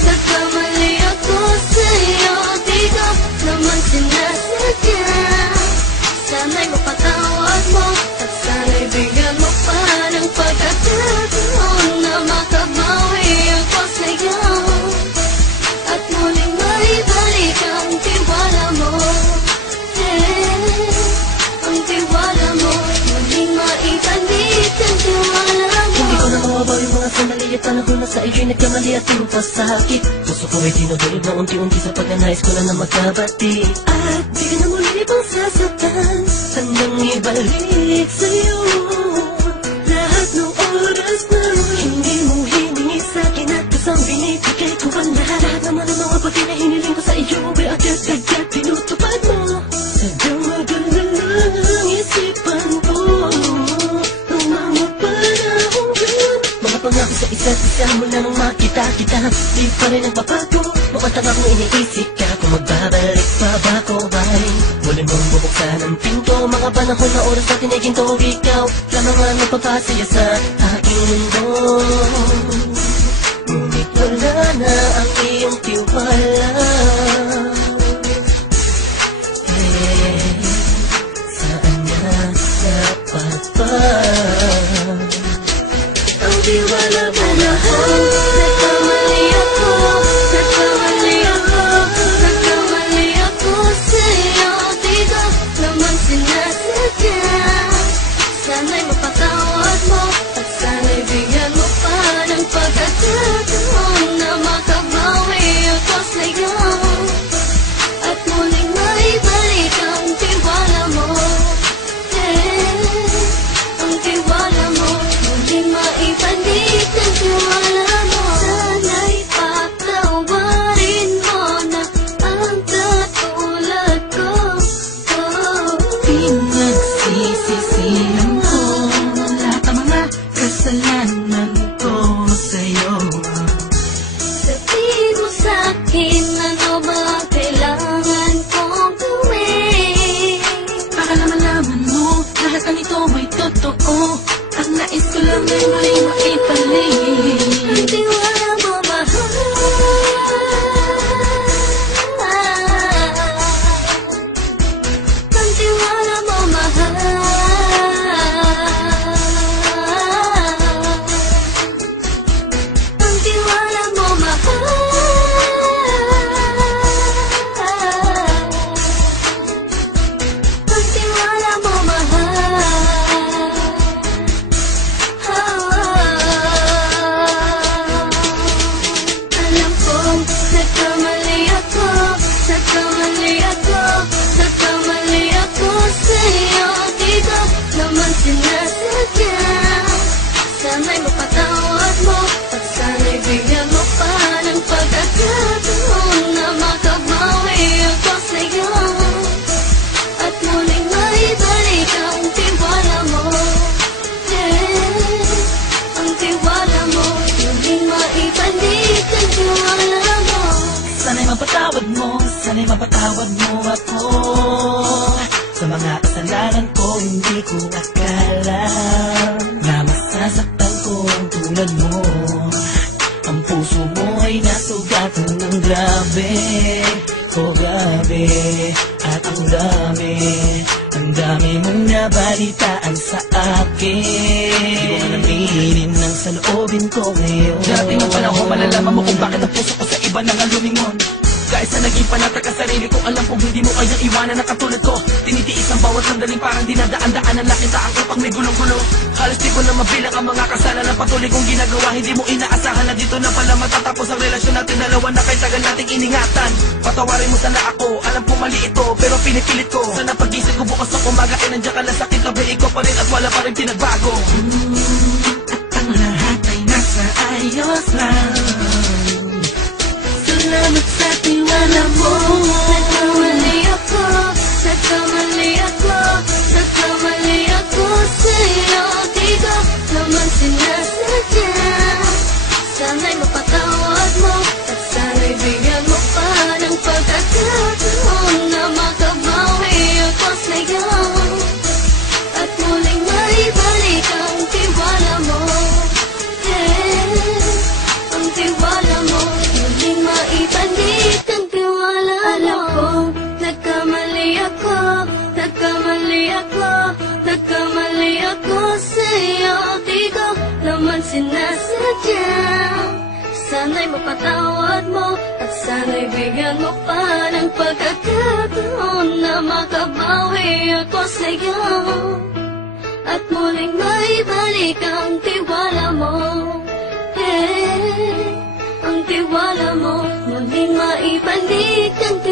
nagkamali ako sa'yo. Di ko naman sinasadya. Sana'y mapatawad mo at sana'y bigyan mo pa ng pagkakataon na makabawi ako sa'yo at muling maibalik ang tiwala mo. Ang tiwala mo, muling maibalik ang tiwala mo. Hindi ko na mawabaw yung mga sandali at panahon na sa iyo'y nagkamali at pinupasakit. Puso ko ay tinudulog na unti-unti sa pagkanais ko na magkabati. At di ka na muli pang sasaktan, handang ibalik sa'yo lahat ng oras na hindi mo hiningi sa'kin at kusang binibigay ko ang lahat. Lahat naman ang mga pagkain na hiniling ko sa iyo ay agad-agad tinutupad mo. Sadyang maganda ang isipan ko ng mga panahon yun. Mga pangako sa isa't isa mo nang makita kita, di pa rin nagbabago. Mamatang akong iniisip ka kung magbabalik pa ba ko ba'y muli mong bubuksan ang pinto. Mga panahon na oras natin ay ginto, ikaw lamang ang nagpapasaya sa aking mundo. Ngunit wala na ang iyong tiwala. Saan na dapat ba ang tiwala mo mahal? Nagkamali ako sa'yo. Di ko naman sinasadya. Sana'y mapatawad mo at sana'y bigyan mo pa ng pagkakataon na makabawi ako sa'yo at muling maibalik ang tiwala mo. Ang tiwala mo, muling maibalik ang tiwala mo. Sana'y patawarin mo na ang katulad ko. Pinagsisisihan ko lahat ng mga kasalanan ko sa'yo. Sabihin mo sa'kin ano ba kailangan kong gawin Para malaman mo lahat ng ito ay totoo. Ang nais ko lang ay may maibalik ang tiwala mo mahal. Ang tiwala mo mahal. Ang tiwala mo mahal. Ang tiwala mo mahal. Alam kong nagkamali ako sa'yo. Di ko naman sinasadya. Sana'y mapatawad mo at sana'y bigyan mo pa ng pagkakataon na makabawi ako sa'yo at muling maibalik ang tiwala mo. Ang tiwala mo, muling maibalik ang tiwala mo. Sana'y mapatawad mo ako sa mga kasalanan ko. Hindi ko akala na masasaktan ko ang tulad mo. Ang puso mo ay nasugatan ng grabe. Oh grabe, at ang dami mong nabalitaan sa akin. Di mo naminin ng saloobin ko ngayon. Darating ang panahon, malalaman mo kung bakit ang puso ko sa iba nang alumingon. Dahil sa naging panatag ka sarili ko, alam kong hindi mo kayang iwanan na katulad ko. Tinitiis ang bawat sandaling parang dinadaan-daan ang lakita ang kapag may gulong-gulo. Halos di ko na mabilang ang mga kasalanan patuloy kong ginagawa. Hindi mo inaasahan na dito na pala matatapos ang relasyon natin dalawa na kay tagal nating iningatan. Patawarin mo sana ako, alam ko mali ito, pero pinipilit ko. Sana pag-isip ko bukas ng umaga ay nandiyan ka lang sa akin, tabi ko pa rin at wala pa rin pinagbago. At ang lahat ay nasa ayos lang. Salamat sa tiwala mo. Nagkamali ako sa'yo. Di ko naman sinasadya. Sana'y mapatawad mo at sana'y bigyan mo pa ng pagkakataon na makabawi ako sa'yo at muling maibalik ang tiwala mo. Ang sinasadya. Sana'y mapatawad mo at sana'y bigyan mo pa ng pagkakataon na makabawi ako sa'yo at muling maibalik ang tiwala mo. Ang tiwala mo, muling maibalik ang tiwala mo.